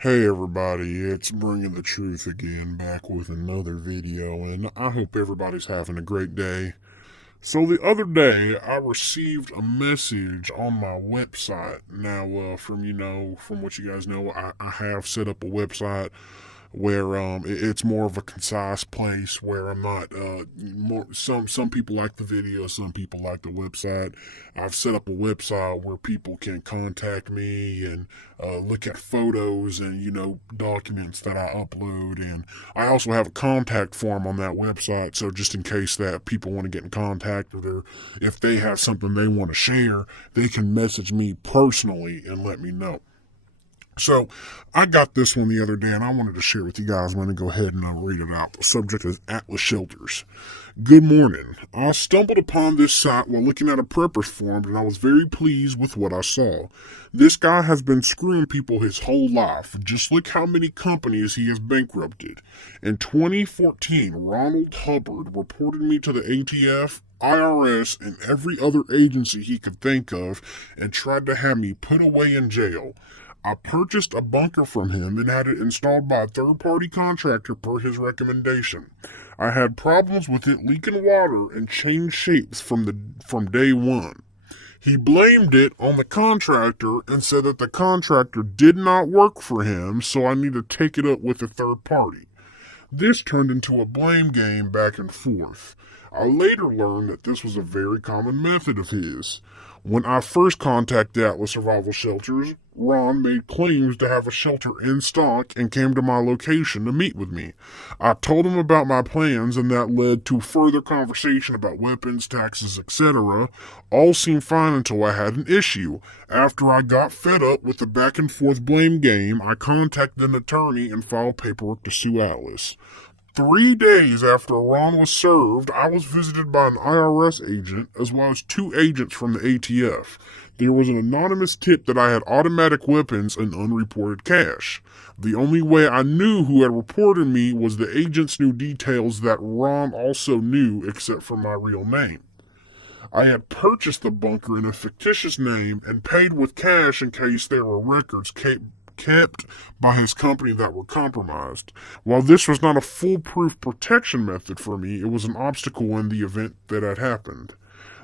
Hey everybody, it's Bringing the Truth again, back with another video, and I hope everybody's having a great day. So the other day, I received a message on my website. Now, from what you guys know, I have set up a website where it's more of a concise place where I'm not more some people like the video, some people like the website. I've set up a website where people can contact me and look at photos and documents that I upload, and I also have a contact form on that website, so just in case that people want to get in contact with her, if they have something they want to share, they can message me personally and let me know. So I got this one the other day and I wanted to share with you guys. I'm going to go ahead and read it out. The subject is Atlas Shelters. Good morning. I stumbled upon this site while looking at a prepper's form and I was very pleased with what I saw. This guy has been screwing people his whole life. Just look how many companies he has bankrupted. In 2014, Ronald Hubbard reported me to the ATF, IRS, and every other agency he could think of and tried to have me put away in jail. I purchased a bunker from him and had it installed by a third-party contractor per his recommendation. I had problems with it leaking water and changed shapes from day one. He blamed it on the contractor and said that the contractor did not work for him, so I need to take it up with a third party. This turned into a blame game back and forth. I later learned that this was a very common method of his. When I first contacted Atlas Survival Shelters, Ron made claims to have a shelter in stock and came to my location to meet with me. I told him about my plans and that led to further conversation about weapons, taxes, etc. All seemed fine until I had an issue. After I got fed up with the back and forth blame game, I contacted an attorney and filed paperwork to sue Atlas. 3 days after Ron was served, I was visited by an IRS agent as well as 2 agents from the ATF. There was an anonymous tip that I had automatic weapons and unreported cash. The only way I knew who had reported me was the agents knew details that Ron also knew except for my real name. I had purchased the bunker in a fictitious name and paid with cash in case there were records kept by his company that were compromised. While this was not a foolproof protection method for me, it was an obstacle in the event that had happened.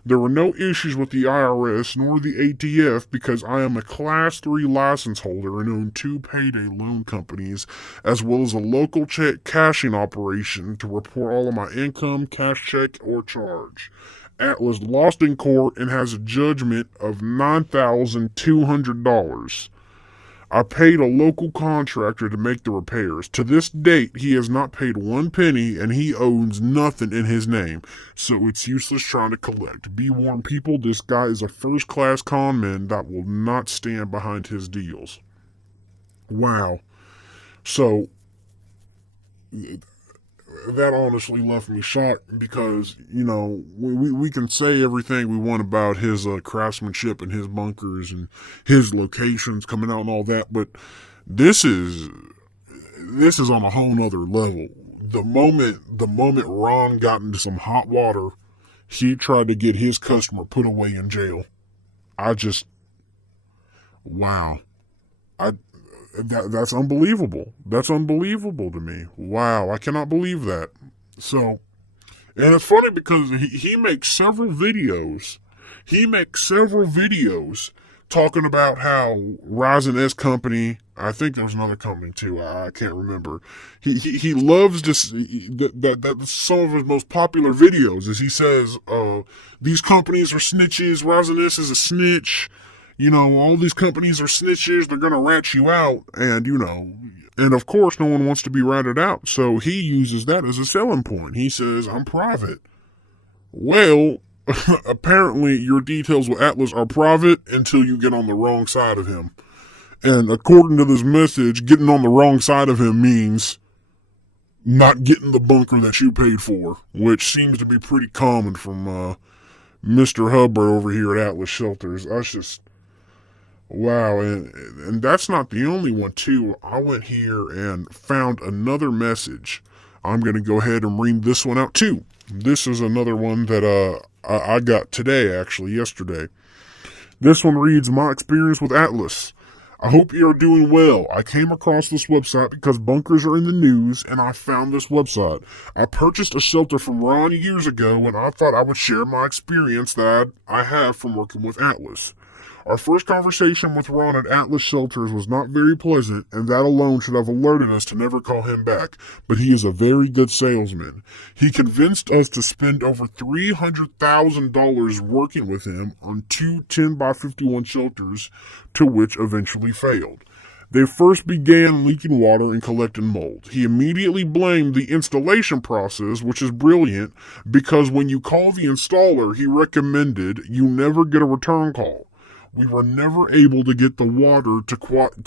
There were no issues with the IRS nor the ATF because I am a Class 3 license holder and own 2 payday loan companies, as well as a local check cashing operation to report all of my income, cash check, or charge. Atlas lost in court and has a judgment of $9,200. I paid a local contractor to make the repairs. To this date, he has not paid 1 penny and he owns nothing in his name, so it's useless trying to collect. Be warned, people, this guy is a first-class con man that will not stand behind his deals. Wow. So, that honestly left me shocked because, we can say everything we want about his craftsmanship and his bunkers and his locations coming out and all that, but this is on a whole nother level. The moment Ron got into some hot water, he tried to get his customer put away in jail. Wow. That's unbelievable. That's unbelievable to me. Wow, I cannot believe that. So, and it's funny because he makes several videos. He makes several videos talking about how Ryzen S company, I think there was another company too, I can't remember. He loves this, that's some of his most popular videos, is he says, these companies are snitches, Ryzen S is a snitch, all these companies are snitches, they're gonna rat you out, and and of course no one wants to be ratted out, so he uses that as a selling point. He says, I'm private. Well, apparently your details with Atlas are private until you get on the wrong side of him. And according to this message, getting on the wrong side of him means not getting the bunker that you paid for, which seems to be pretty common from Mr. Hubbard over here at Atlas Shelters. That's just... wow, and that's not the only one, too. I went here and found another message. I'm going to go ahead and read this one out, too. This is another one that I got today, actually, yesterday. This one reads, my experience with Atlas. I hope you are doing well. I came across this website because bunkers are in the news, and I found this website. I purchased a shelter from Ron years ago, and I thought I would share my experience that I have from working with Atlas. Our first conversation with Ron at Atlas Shelters was not very pleasant, and that alone should have alerted us to never call him back, but he is a very good salesman. He convinced us to spend over $300,000 working with him on two 10 by 51 shelters, to which eventually failed. They first began leaking water and collecting mold. He immediately blamed the installation process, which is brilliant, because when you call the installer, he recommended you never get a return call. We were never able to get the water to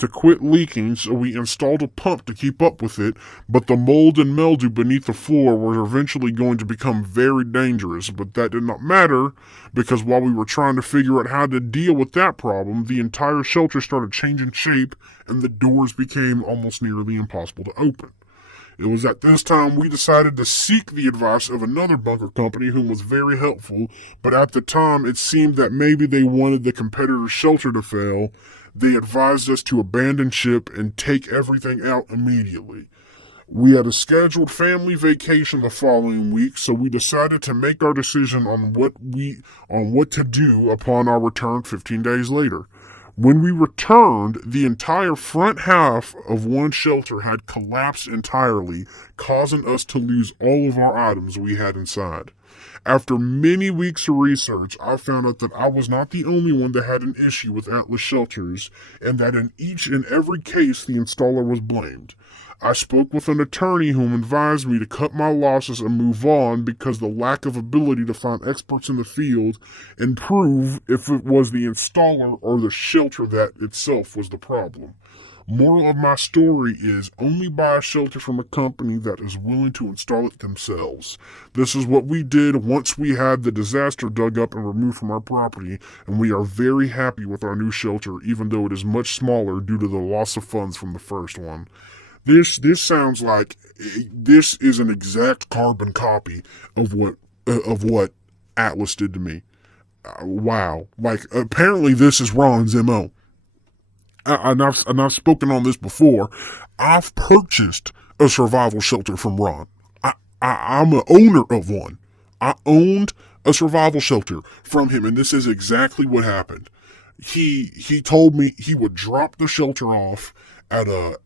quit leaking, so we installed a pump to keep up with it, but the mold and mildew beneath the floor were eventually going to become very dangerous. But that did not matter, because while we were trying to figure out how to deal with that problem, the entire shelter started changing shape, and the doors became almost nearly impossible to open. It was at this time we decided to seek the advice of another bunker company who was very helpful, but at the time it seemed that maybe they wanted the competitor's shelter to fail. They advised us to abandon ship and take everything out immediately. We had a scheduled family vacation the following week, so we decided to make our decision on what to do upon our return 15 days later. When we returned, the entire front half of one shelter had collapsed entirely, causing us to lose all of our items we had inside. After many weeks of research, I found out that I was not the only one that had an issue with Atlas Shelters, and that in each and every case the installer was blamed. I spoke with an attorney whom advised me to cut my losses and move on because the lack of ability to find experts in the field and prove if it was the installer or the shelter that itself was the problem. Moral of my story is only buy a shelter from a company that is willing to install it themselves. This is what we did once we had the disaster dug up and removed from our property, and we are very happy with our new shelter, even though it is much smaller due to the loss of funds from the first one. This sounds like this is an exact carbon copy of what Atlas did to me. Wow! Like apparently this is Ron's MO. And I've spoken on this before. I've purchased a survival shelter from Ron. I'm an owner of one. I owned a survival shelter from him, and this is exactly what happened. He told me he would drop the shelter off at a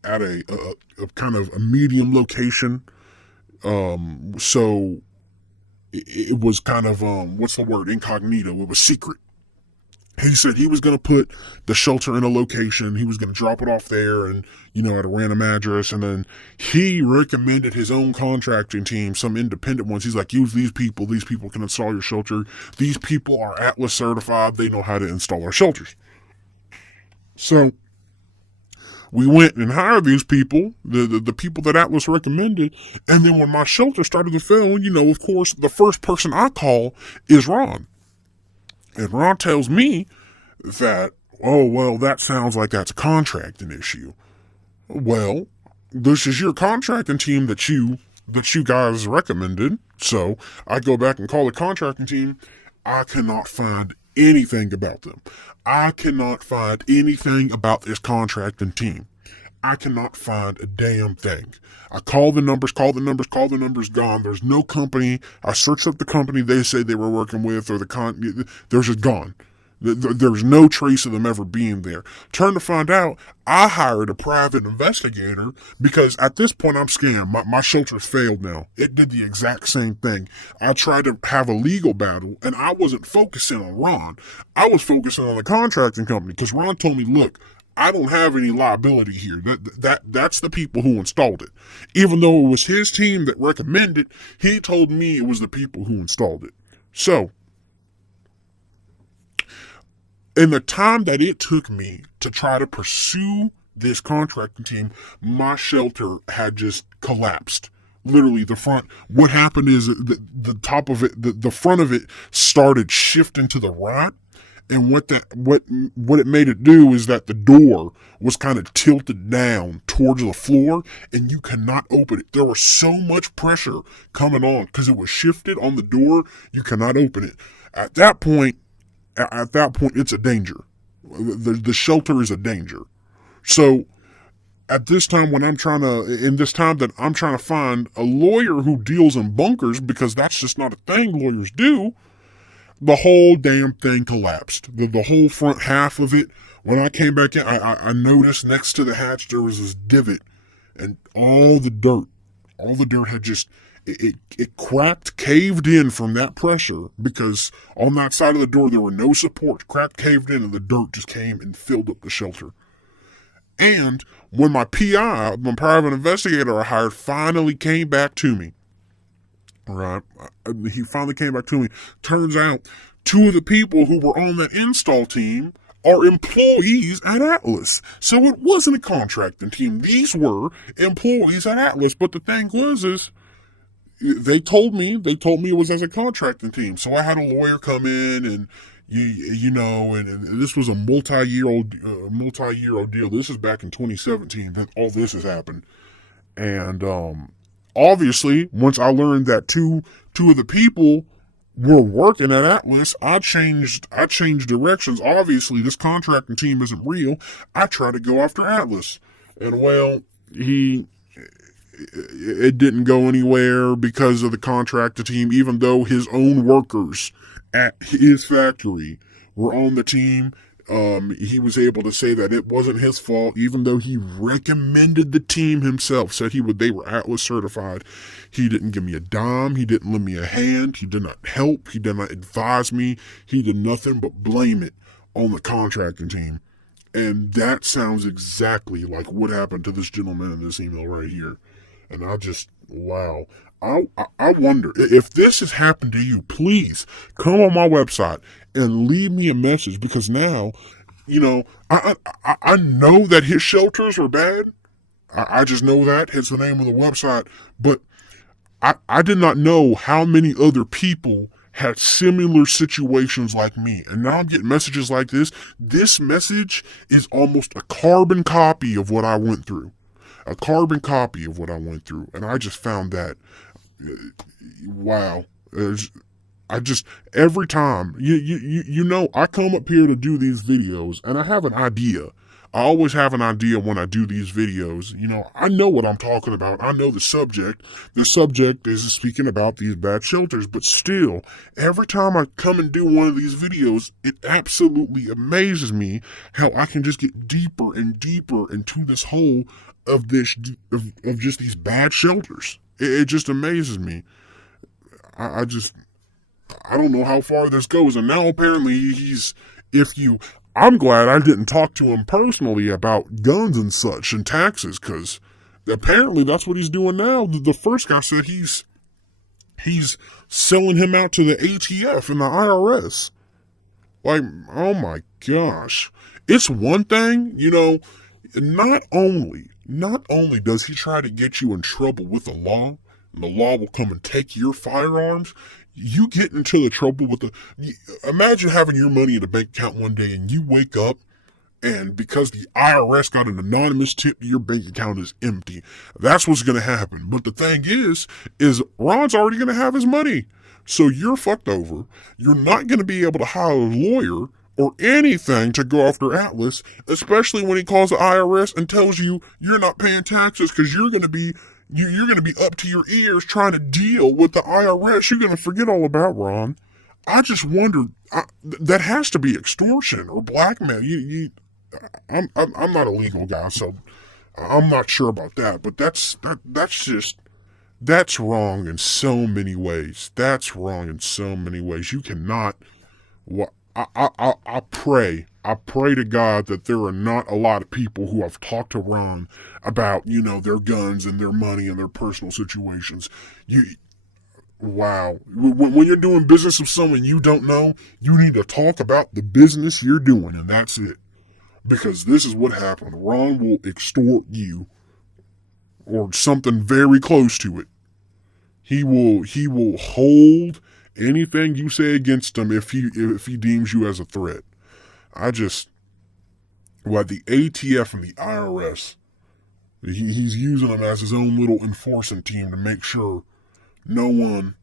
kind of a medium location. So it was kind of what's the word? Incognito. It was secret. He said he was going to put the shelter in a location. He was going to drop it off there and, at a random address. And then he recommended his own contracting team, some independent ones. He's like, use these people. These people can install your shelter. These people are Atlas certified. They know how to install our shelters. So we went and hired these people, the people that Atlas recommended. And then when my shelter started to fail, of course, the first person I call is Ron. And Ron tells me that, oh, well, that sounds like that's a contracting issue. Well, this is your contracting team that you guys recommended. So I go back and call the contracting team. I cannot find anything about them. I cannot find anything about this contracting team. I cannot find a damn thing. I call the numbers, gone. There's no company. I searched up the company they say they were working with, or they're just gone. There's no trace of them ever being there. Turn to find out, I hired a private investigator because at this point I'm scammed. My shelter's failed now. It did the exact same thing. I tried to have a legal battle, and I wasn't focusing on Ron. I was focusing on the contracting company because Ron told me, look, I don't have any liability here. That's the people who installed it. Even though it was his team that recommended, he told me it was the people who installed it. So, in the time that it took me to try to pursue this contracting team, my shelter had just collapsed. Literally, the front. What happened is the top of it, the front of it started shifting to the right. And what it made it do is that the door was kind of tilted down towards the floor, and you cannot open it. There was so much pressure coming on because it was shifted on the door. You cannot open it. At that point, it's a danger. The shelter is a danger. So at this time when in this time that I'm trying to find a lawyer who deals in bunkers, because that's just not a thing lawyers do, the whole damn thing collapsed. The whole front half of it. When I came back in, I noticed next to the hatch there was this divot, and all the dirt had just, it cracked, caved in from that pressure, because on that side of the door there were no supports. Cracked, caved in, and the dirt just came and filled up the shelter. And when my PI, my private investigator I hired, finally came back to me, right? He finally came back to me. Turns out 2 of the people who were on that install team are employees at Atlas. So it wasn't a contracting team. These were employees at Atlas. But the thing is they told me it was as a contracting team. So I had a lawyer come in, and and this was a multi-year ordeal. This is back in 2017 that all this has happened. And obviously, once I learned that two of the people were working at Atlas, I changed directions. Obviously, this contracting team isn't real. I tried to go after Atlas, and well, it didn't go anywhere because of the contractor team, even though his own workers at his factory were on the team. He was able to say that it wasn't his fault, even though he recommended the team himself, said they were Atlas certified. He didn't give me a dime. He didn't lend me a hand. He did not help. He did not advise me. He did nothing but blame it on the contracting team. And that sounds exactly like what happened to this gentleman in this email right here. And I just, wow. I wonder if this has happened to you. Please come on my website and leave me a message, because now, I know that his shelters are bad. I just know that. It's the name of the website. But I did not know how many other people had similar situations like me. And now I'm getting messages like this. This message is almost a carbon copy of what I went through. A carbon copy of what I went through. And I just found that, wow. I just, every time, I come up here to do these videos, and I have an idea. I always have an idea when I do these videos. I know what I'm talking about. I know the subject. The subject is speaking about these bad shelters, but still, every time I come and do one of these videos, it absolutely amazes me how I can just get deeper and deeper into this hole of just these bad shelters. It just amazes me. I don't know how far this goes. And now apparently I'm glad I didn't talk to him personally about guns and such and taxes, because apparently that's what he's doing now. The first guy said he's selling him out to the ATF and the IRS. Like, oh my gosh. It's one thing, not only does he try to get you in trouble with the law, and the law will come and take your firearms, you get into the trouble with imagine having your money in a bank account one day and you wake up and because the IRS got an anonymous tip, your bank account is empty. That's what's going to happen. But the thing is Ron's already going to have his money. So you're fucked over. You're not going to be able to hire a lawyer or anything to go after Atlas, especially when he calls the IRS and tells you you're not paying taxes because you're going to be up to your ears trying to deal with the IRS. You're going to forget all about Ron. I just wonder, that has to be extortion or blackmail. I'm not a legal guy, so I'm not sure about that. But that's wrong in so many ways. That's wrong in so many ways. You cannot. I pray to God that there are not a lot of people who have talked to Ron about, their guns and their money and their personal situations. Wow. When you're doing business with someone you don't know, you need to talk about the business you're doing, and that's it. Because this is what happened. Ron will extort you, or something very close to it. He will hold anything you say against him if he deems you as a threat. The ATF and the IRS, he's using them as his own little enforcement team to make sure no one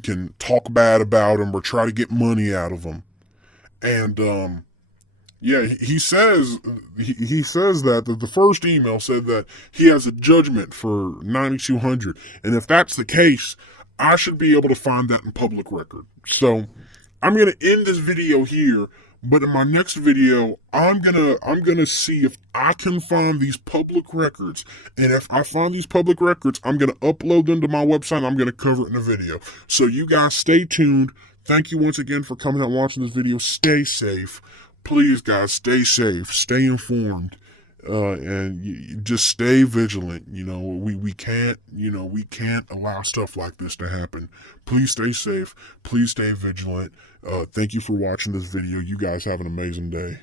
can talk bad about him or try to get money out of him. And Yeah, he says that the first email said that he has a judgment for 9,200, and if that's the case, I should be able to find that in public record. So I'm gonna end this video here, but in my next video, I'm gonna see if I can find these public records, and if I find these public records, I'm gonna upload them to my website. I'm gonna cover it in a video. So you guys stay tuned. Thank you once again for coming out and watching this video. Stay safe. Please, guys, stay safe, stay informed, and just stay vigilant. We can't, we can't allow stuff like this to happen. Please stay safe. Please stay vigilant. Thank you for watching this video. You guys have an amazing day.